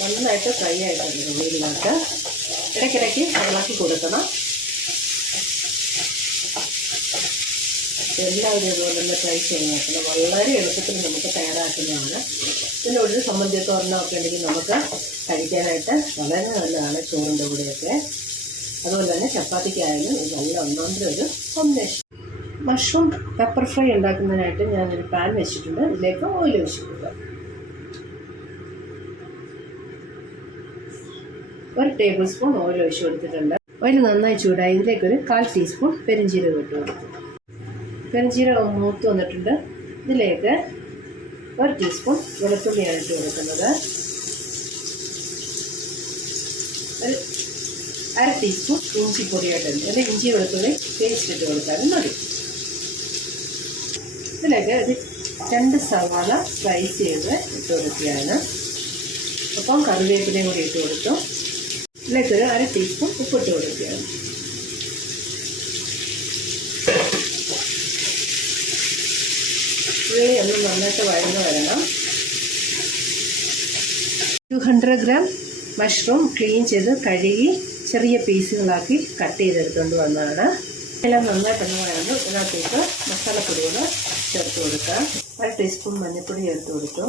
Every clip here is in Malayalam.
നന്നായിട്ട് ഫ്രൈ ആയിട്ടുണ്ട് ഉള്ളിയിനകത്ത് ഇടയ്ക്കിടയ്ക്ക് ഇളക്കി കൊടുക്കണം. എല്ലാവരും ഇതുപോലെ തന്നെ ട്രൈ ചെയ്ത് നോക്കണം വളരെ എളുപ്പത്തിൽ നമുക്ക് തയ്യാറാക്കുന്നതാണ്. പിന്നെ ഒരു സംബന്ധിത്തോരണം ഒക്കെ ഉണ്ടെങ്കിൽ നമുക്ക് കഴിക്കാനായിട്ട് വളരെ നല്ലതാണ് ചോറിന്റെ കൂടെയൊക്കെ. അതുപോലെ തന്നെ ചപ്പാത്തിക്കായാലും ഇത് നല്ല ഒന്നാമത്തെ ഒരു കോമ്പിനേഷൻ മഷ്റൂം പെപ്പർ ഫ്രൈ ഉണ്ടാക്കുന്നതിനായിട്ട് ഞാനൊരു പാൻ വെച്ചിട്ടുണ്ട്. ഇതിലേക്ക് ഓയിൽ വെച്ചിട്ടുണ്ട് ഒരു ടേബിൾ സ്പൂൺ ഓയിൽ ഒഴിച്ചു കൊടുത്തിട്ടുണ്ട്. ഓയിൽ നന്നായി ചൂടായി ഇതിലേക്ക് ഒരു കാൽ ടീസ്പൂൺ പെരിഞ്ചീരകം ഇട്ട് കൊടുത്തു. പെരിഞ്ചീരകം മൂത്ത് വന്നിട്ടുണ്ട്. ഇതിലേക്ക് ഒരു ടീസ്പൂൺ വെളുത്തുള്ളിയാണ് ഇട്ട് കൊടുക്കുന്നത്. ഒരു അര ടീസ്പൂൺ ഇഞ്ചി പൊടിയായിട്ടുണ്ട് അല്ലെങ്കിൽ ഇഞ്ചി വെളുത്തുള്ളി പേസ്റ്റ് ഇട്ട് കൊടുത്താലും മതി. ഇതിലേക്ക് ഒരു രണ്ട് സവാള സ്ലൈസ് ചെയ്ത് ഇട്ട് കൊടുക്കുകയാണ്. അപ്പം കറിവേപ്പിലയും കൂടി ഇട്ട് കൊടുത്തു. ഇതിലേക്ക് ഒരു അര ടീസ്പൂൺ ഉപ്പിട്ട് കൊടുക്കുകയാണ് ഉള്ളി ഒന്ന് നന്നായിട്ട് വഴന്ന് വരണം. Two hundred gram mushroom clean ചെയ്ത് കഴുകി ചെറിയ പീസുകളാക്കി കട്ട് ചെയ്തെടുത്തുകൊണ്ട് വന്നതാണ്. എല്ലാം നന്നായിട്ടൊന്ന് വഴന്ന് ഇതിനകത്തേക്ക് മസാലപ്പൊടികൾ ചേർത്ത് കൊടുക്കുക അര ടീസ്പൂൺ മഞ്ഞൾപ്പൊടി ചേർത്ത് കൊടുത്തു.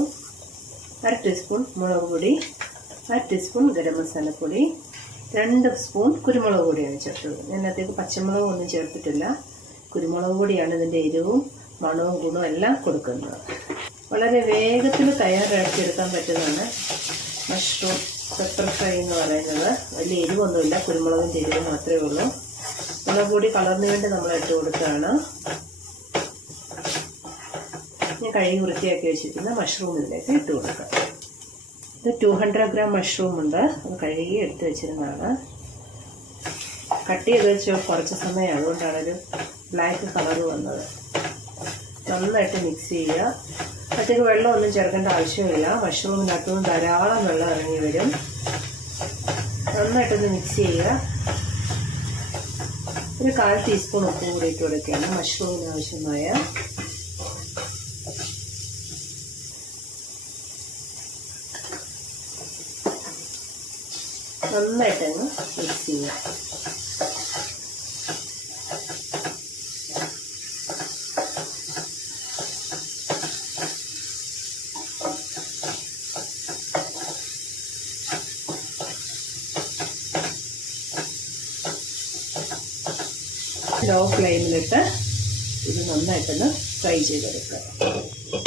അര ടീസ്പൂൺ മുളക് പൊടി അര ടീസ്പൂൺ ഗരം മസാലപ്പൊടി. രണ്ട് സ്പൂൺ കുരുമുളക് പൊടിയാണ് ചേർത്തത്. ഇതിനകത്തേക്ക് പച്ചമുളകും ഒന്നും ചേർത്തിട്ടില്ല. കുരുമുളക് പൊടിയാണ് ഇതിന്റെ എരിവും മണവും ഗുണവും എല്ലാം കൊടുക്കുന്നത്. വളരെ വേഗത്തിൽ തയ്യാറാക്കിയെടുക്കാൻ പറ്റുന്നതാണ് മഷ്റൂം പെപ്പർ ഫ്രൈ എന്ന് പറയുന്നത്. വലിയ എരിവൊന്നുമില്ല കുരുമുളകിന്റെ എരിവ് മാത്രമേ ഉള്ളൂ. മുളക് പൊടി കളറിന് വേണ്ടി നമ്മൾ ഇട്ട് കൊടുക്കുകയാണ്. ഞാൻ കഴുകി വൃത്തിയാക്കി വെച്ചിരിക്കുന്ന മഷ്റൂം ഇതിലേക്ക് ഇട്ട് കൊടുക്കുക ഇത് ടു ഹൺഡ്രഡ് ഗ്രാം മഷ്റൂം ഉണ്ട്. അത് കഴുകി എടുത്ത് വെച്ചിരുന്നതാണ്. കട്ട് ചെയ്ത് വെച്ച് കുറച്ച് സമയം അതുകൊണ്ടാണ് ഒരു ബ്ലാക്ക് കളർ വന്നത്. നന്നായിട്ട് മിക്സ് ചെയ്യുക. അത്തേക്ക് വെള്ളമൊന്നും ചേർക്കേണ്ട ആവശ്യമില്ല. മഷ്റൂമിനകത്തു നിന്ന് ധാരാളം വെള്ളം ഇറങ്ങി വരും. നന്നായിട്ടൊന്ന് മിക്സ് ചെയ്യുക. ഒരു കാൽ ടീസ്പൂൺ ഉപ്പും കൂടി ഇട്ട് കൊടുക്കുകയാണ് മഷ്റൂമിന് ആവശ്യമായ നന്നായിട്ടങ്ങ് മിക്സ് ചെയ്യുക. ലോ ഫ്ലെയിമിലിട്ട് ഇത് നന്നായിട്ടൊന്ന് ഫ്രൈ ചെയ്തെടുക്കുക.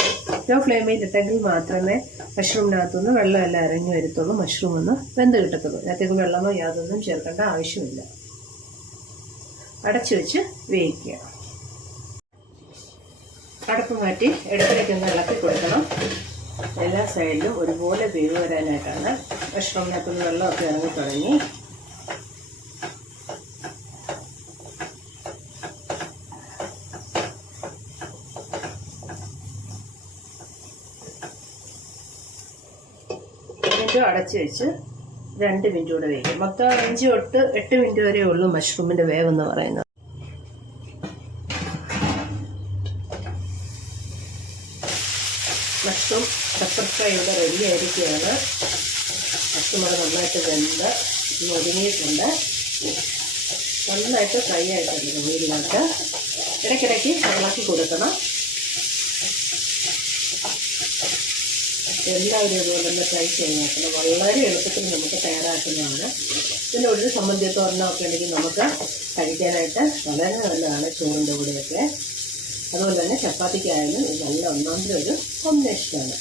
ലോ ഫ്ലെയിമിൽ ഇട്ടെങ്കിൽ മാത്രമേ മഷ്റൂമിനകത്തുനിന്ന് വെള്ളമെല്ലാം ഇറങ്ങി വരത്തുള്ളൂ മഷ്റൂം ഒന്ന് വെന്ത് കിട്ടത്തുള്ളൂ. അതിനകത്തേക്ക് വെള്ളമോ യാതൊന്നും ചേർക്കേണ്ട ആവശ്യമില്ല. അടച്ചു വെച്ച് വേവിക്കുക. അടപ്പ് മാറ്റി ഇടയ്ക്കിടയ്ക്ക് ഒന്ന് ഇളക്കി കൊടുക്കണം. എല്ലാ സൈഡിലും ഒരുപോലെ വേവ് വരാനായിട്ടാണ് മഷ്റൂമിനകത്തുനിന്ന് വെള്ളമൊക്കെ ഇറങ്ങി തുടങ്ങി. മിനിറ്റ് അടച്ച് വെച്ച് രണ്ട് മിനിറ്റ് കൂടെ വേവിക്കും. മൊത്തം അഞ്ച് തൊട്ട് എട്ട് മിനിറ്റ് വരെ ഉള്ളൂ മഷ്റൂമിന്റെ വേവെന്ന് പറയുന്നത്. മഷ്റൂം പെപ്പർ ഫ്രൈ ഇവിടെ റെഡി ആയിരിക്കുകയാണ്. മഷ്റൂം അത് നന്നായിട്ട് വെന്ത് ഒതുങ്ങിയിട്ടുണ്ട്. നന്നായിട്ട് ഫ്രൈ ആയിട്ടുണ്ട്. വീടിനകത്ത് ഇടയ്ക്കിടയ്ക്ക് ഇളക്കി കൊടുക്കണം. എല്ലാവരും ഇതുപോലെ തന്നെ ട്രൈ ചെയ്ത് വളരെ എളുപ്പത്തിൽ നമുക്ക് തയ്യാറാക്കുന്നതാണ്. പിന്നെ ഒരു സംബന്ധിത്തോരണമൊക്കെ ഉണ്ടെങ്കിൽ നമുക്ക് കഴിക്കാനായിട്ട് വളരെ നല്ലതാണ് ചോറിന്റെ കൂടെയൊക്കെ. അതുപോലെ തന്നെ ചപ്പാത്തിക്കായാലും ഇത് നല്ല ഒന്നാമത്തെ ഒരു കോമ്പിനേഷനാണ്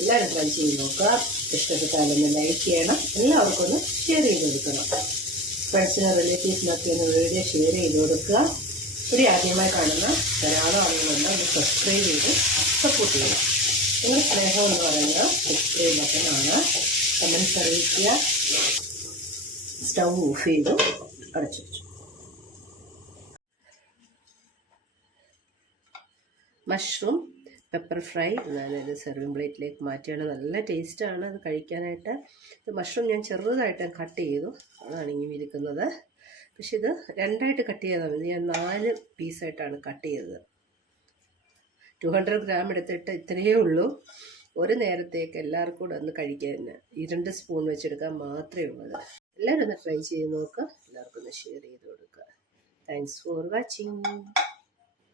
എല്ലാവരും ട്രൈ ചെയ്ത് നോക്കുക. ഇഷ്ടപ്പെട്ടാലൊന്ന് ലൈക്ക് ചെയ്യണം. എല്ലാവർക്കും ഒന്ന് ഷെയർ ചെയ്ത് കൊടുക്കണം. ഫ്രണ്ട്സിനും റിലേറ്റീവ്സിനൊക്കെ ഒന്ന് വീഡിയോ ഷെയർ ചെയ്ത് കൊടുക്കുക. ഇവിടെ ആദ്യമായി കാണുന്ന ധാരാളം ആളുകളുണ്ട്. ഒന്ന് സബ്സ്ക്രൈബ് ചെയ്ത് സപ്പോർട്ട് ചെയ്യുക നിങ്ങളുടെ സ്നേഹം എന്ന് പറയുന്നത് സബ്സ്ക്രൈബ് ബട്ടനാണ് കമൻസ് അറിയിക്കുക. സ്റ്റൗ ഓഫ് ചെയ്തു അടച്ചു വെച്ചു. മഷ്റൂം പെപ്പർ ഫ്രൈ ഞാനത് സെർവിങ് പ്ലേറ്റിലേക്ക് മാറ്റിയാണ്. നല്ല ടേസ്റ്റാണ് അത് കഴിക്കാനായിട്ട്. മഷ്റൂം ഞാൻ ചെറുതായിട്ട് കട്ട് ചെയ്തു. അതാണ് ഇങ്ങനെ ഇരിക്കുന്നത് പക്ഷെ ഇത് രണ്ടായിട്ട് കട്ട് ചെയ്താൽ മതി. ഞാൻ നാല് പീസായിട്ടാണ് കട്ട് ചെയ്തത്. ടു ഹൺഡ്രഡ് ഗ്രാം എടുത്തിട്ട് ഇത്രയേ ഉള്ളൂ. ഒരു നേരത്തേക്ക് എല്ലാവർക്കും കൂടെ ഒന്ന് കഴിക്കാൻ ഇരണ്ട് രണ്ട് സ്പൂൺ വെച്ചെടുക്കാൻ മാത്രമേ ഉള്ളത് എല്ലാവരും ഒന്ന് ട്രൈ ചെയ്ത് നോക്കുക എല്ലാവർക്കും ഒന്ന് ഷെയർ ചെയ്ത് കൊടുക്കുക താങ്ക്സ് ഫോർ വാച്ചിങ്